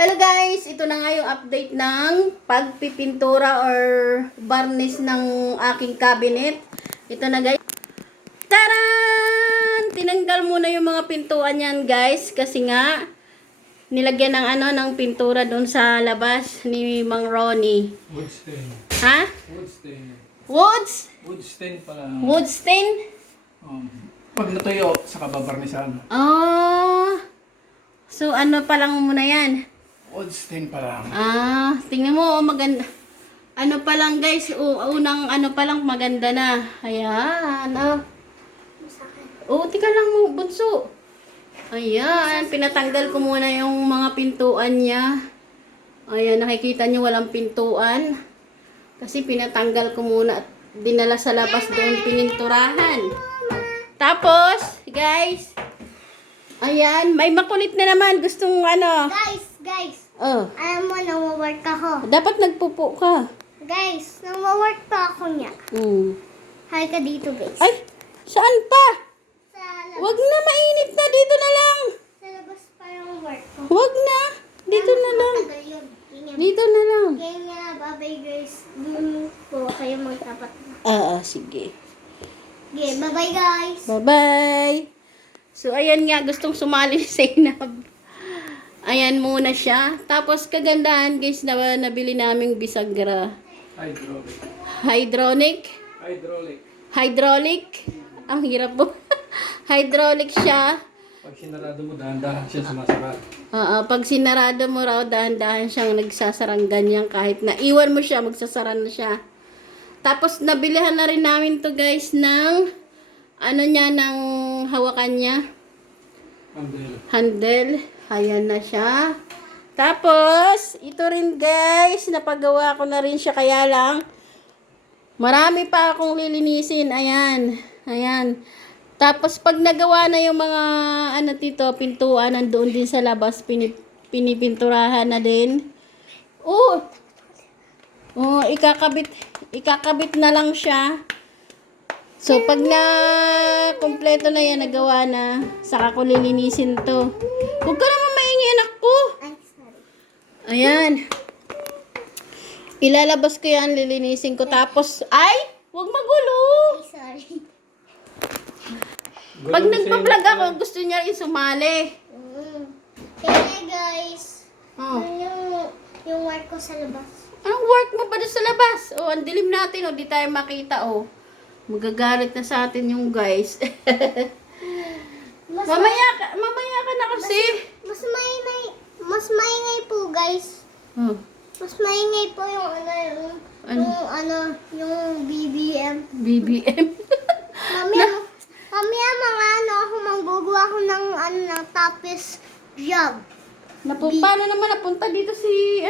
Hello guys! Ito na nga yung update ng pagpipintura or varnish ng aking cabinet. Ito na guys. Taran! Tinanggal muna yung mga pintuan yan guys. Kasi nga, nilagyan ng pintura doon sa labas ni Mang Ronnie. Wood stain. Ha? Wood stain. Woods? Wood stain pala. Wood stain? Pag natuyo, saka babarnisan. Oh. So ano pa lang muna yan? Wood stain pala. Tingnan mo, maganda. Ano pa lang guys, unang ano pa lang maganda na. Ayan, tika lang mo, bunso. Ayan, pinatanggal ko muna yung mga pintuan niya. Ayan, nakikita niyo walang pintuan. Kasi pinatanggal ko muna at dinala sa labas doon pininturahan. Tapos, guys, ayan, may makulit na naman. Gustong Guys, oh. alam mo, nang-work ako. Dapat nagpupo ka. Guys, nang-work pa ako niya. Halika dito, guys. Ay, saan pa? Sa labas, Wag na, mainit na. Dito na lang. sa labas pa yung work ko. Wag na. Dito na lang. Matagal yun. Kaya, Dito na lang. kaya bye-bye guys. Dun po kayo magtapat na. Sige. Okay, bye-bye guys. Bye-bye. So, ayan nga. Gustong sumali si Zainab. Ayan muna siya. Tapos, kagandahan guys na nabili naming bisagra. Hydraulic. Hydronic. Hydraulic. Ang hirap po. Hydraulic siya. Pag sinarado mo, dahan-dahan siya sumasara. Pag sinarado mo raw, dahan-dahan siyang nagsasarang ganyan. Kahit na iwan mo siya, magsasara na siya. Tapos, nabilihan na rin namin to guys ng ng hawakan niya. Handle. Ayan na siya. Tapos, ito rin guys, napagawa ko na rin siya. Kaya lang, marami pa akong lilinisin. Ayan. Tapos, pag nagawa na yung mga, pintuan, nandoon din sa labas, pinipinturahan na din. Ikakabit na lang siya. So, pag na kompleto na yan, nagawa na, saka ko lilinisin to. Huwag ka naman maingay, anak ko. Ay, sorry. Ayan. Ilalabas ko yan, lilinisin ko. Tapos, huwag magulo. Ay, sorry. Pag nagpa-vlog ako, gusto niya rin sumali. Kaya guys, Oh. yung work ko sa labas. Ang work mo pa doon sa labas. Ang dilim natin, di tayo makita, Magagalit na sa atin yung guys. Mamaya ka na kasi. Mas maingay po guys. Mas maingay po yung yung BBM. BBM. Mamaya ako manggugawa ko ng ng tapis job. Paano naman napunta dito si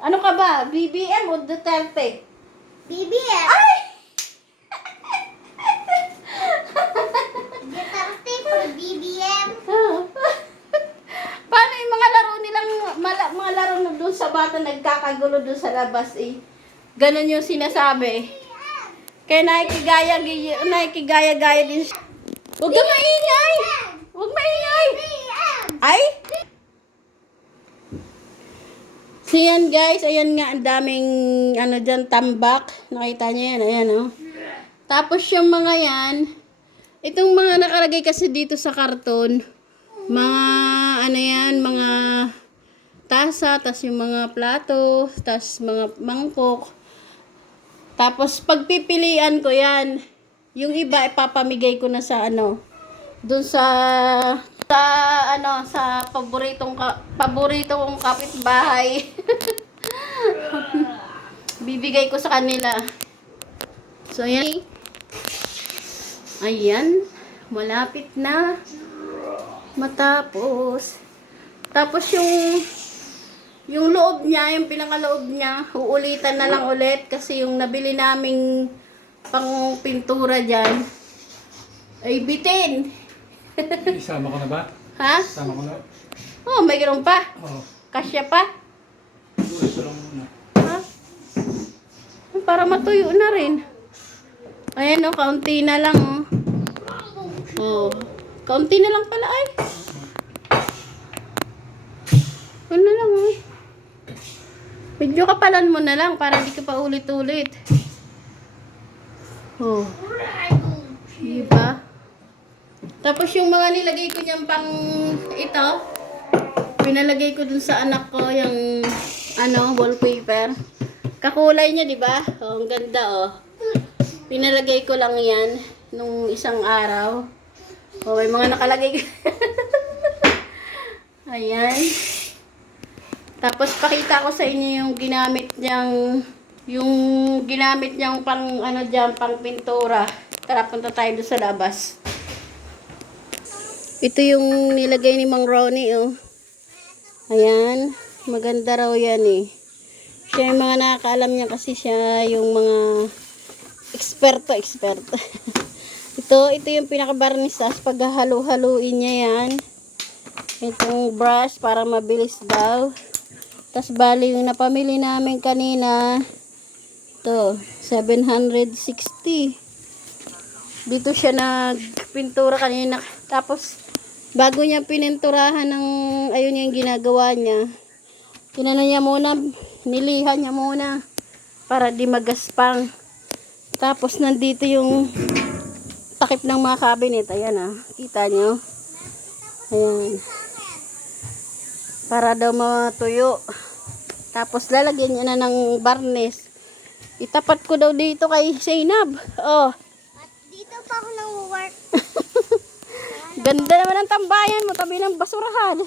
Ano ka ba? BBM o Duterte? BBM. Ay! Duterte for BBM. Paano yung mga laro nilang, mga laro na doon sa bata nagkakagulo doon sa labas Ganon yung sinasabi. Kaya nakikigaya-gaya din siya. Huwag ka maingay! Huwag maingay! Ay! So yan guys, ayan nga, ang daming dyan, tambak. Nakita niyo yan, ayan Tapos yung mga yan, itong mga nakalagay kasi dito sa karton, mga mga tasa, tas yung mga plato, tas mga mangkok. Tapos pagpipilian ko yan, yung iba ipapamigay ko na sa doon sa paborito kong kapitbahay. Bibigay ko sa kanila. So ayan. Ayan, malapit na matapos. Tapos yung loob niya, yung pinakaloob niya, uulitan na lang ulit kasi yung nabili naming pang pintura dyan ay bitin. Isama ko na ba? Ha? Isama ko na? Mayroon pa. Kasya pa. Ito lang muna. Ha? Para matuyo na rin. Ayan kaunti na lang kaunti na lang pala ay. Ano lang Video kapalan mo na lang para hindi ka pa ulit-ulit. Oh. Diba? Tapos yung mga nilagay ko niyang pang ito, pinalagay ko dun sa anak ko yung wallpaper. Kakulay niya, di ba? Oh, ang ganda oh. Pinalagay ko lang yan nung isang araw. Oh, may mga nakalagay. Ayan. Tapos pakita ko sa inyo yung ginamit niyang pang diyan, pang pintura. Tara, punta tayo doon sa labas. Ito yung nilagay ni Mang Ronnie, oh. Ayan, maganda raw yan eh. Siya yung mga nakakaalam niya kasi siya yung mga eksperto. ito yung pinaka-barnisas. Pag halo-haluin niya yan. Itong brush para mabilis daw. Tapos bali yung napamili namin kanina, ito, 760. Dito siya nagpintura kanina. Tapos, bago niya pininturahan ng, ayun yung ginagawa niya. Nilihan niya muna para di magaspang. Tapos, nandito yung takip ng mga cabinet. Ayan ah, kita nyo. Ayan. Para daw matuyo. Tapos lalagyan niya na ng varnish. Itapat ko daw dito kay Zainab. Oh. At dito pa ako nang-work. Ganda naman ang tambayan mo, tabi ng basurahan.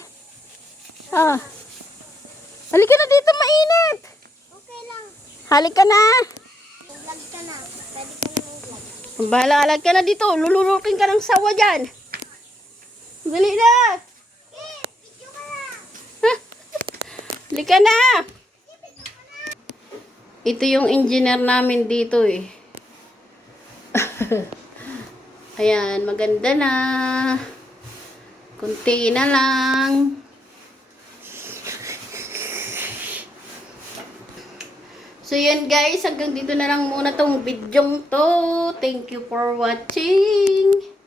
Ah. Halika na dito, mainit. Okay lang. Halika na. Vlog ka na. Pwede ka na mag-vlog. Bahala, alag ka na dito. Lulurukin ka ng sawa dyan. Dali na. Video ka na. Halika na. Ito yung engineer namin dito eh. Ayan, maganda na. Kunti na lang. So yan guys, hanggang dito na lang muna tong bidyong to. Thank you for watching.